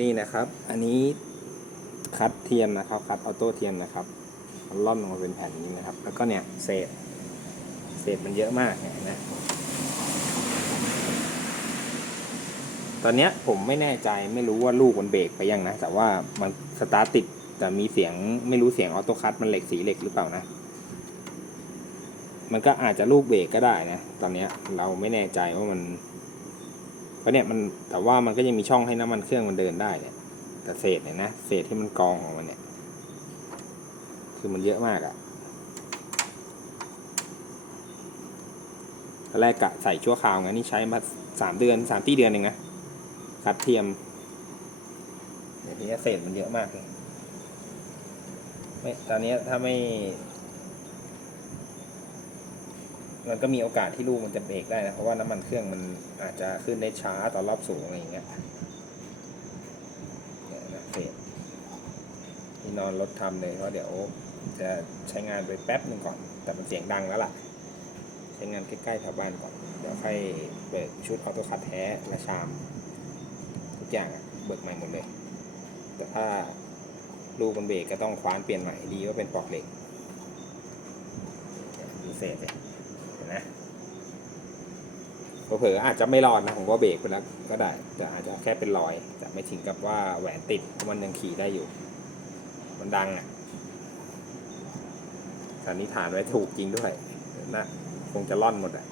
นี่นะครับ อันนี้คัดเทียมนะครับคัดออโต้เทียมนะครับล่อนลงมาเป็นแผ่นนี้นะครับ แล้วก็เนี่ยเศษเศษมันเยอะมากเนี่ยนะตอนเนี้ยผมไม่แน่ใจไม่รู้ว่าลูกมันเบรกไปยังนะ แต่ว่ามันสตาร์ทติดแต่มีเสียงไม่รู้เสียงออโต้คัตมันเหล็กสีเหล็กหรือเปล่านะ มันก็อาจจะลูกเบรกก็ได้นะ ตอนเนี้ยเราไม่แน่ใจว่ามัน เพราะเนี่ยมันแต่ว่ามันก็ยังมีช่องให้น้ำมันเครื่องมันเดินได้เนี่ยแต่เศษเนี่ยนะเศษที่มันกองของมันเนี่ย คือมันเยอะมากอะตอนแรกกะใส่ชั่วคราวไงนี่ใช้มาสามเดือนสามที่เดือนเองนะคัดเทียมเดี๋ยวนี้เศษมันเยอะมากเลยไม่ตอนนี้ถ้าไม่ มันก็มีโอกาสที่ลูกมันจะเบรกได้นะเพราะว่าน้ำมันเครื่องมันอาจจะขึ้นได้ช้าตอนรอบสูงอะไรอย่างเงี้ยเนี่ยนี่นอนรถทำเลยเพราะเดี๋ยวจะใช้งานไปแป๊บหนึ่งก่อน แต่มันเสียงดังแล้วล่ะ ใช้งานใกล้ๆแถวบ้านก่อน เดี๋ยวค่อยเบิกชุดออโต้คัดแท้และชาม ทุกอย่างเบิกใหม่หมดเลย แต่ถ้าลูกมันเบรกก็ต้องคว้านเปลี่ยนใหม่ดีว่าเป็นปลอกเหล็กเนี่ยดูเศษเลย นะเผลออาจจะไม่รอดนะผมว่าเบรกไปแล้วก็ได้ แต่อาจจะแค่เป็นรอย แต่ไม่ถึงกับว่าแหวนติดมันยังขี่ได้อยู่ มันดังอะสันนิษฐานไว้ถูกจริงด้วยนะคงจะล่อนหมดอะ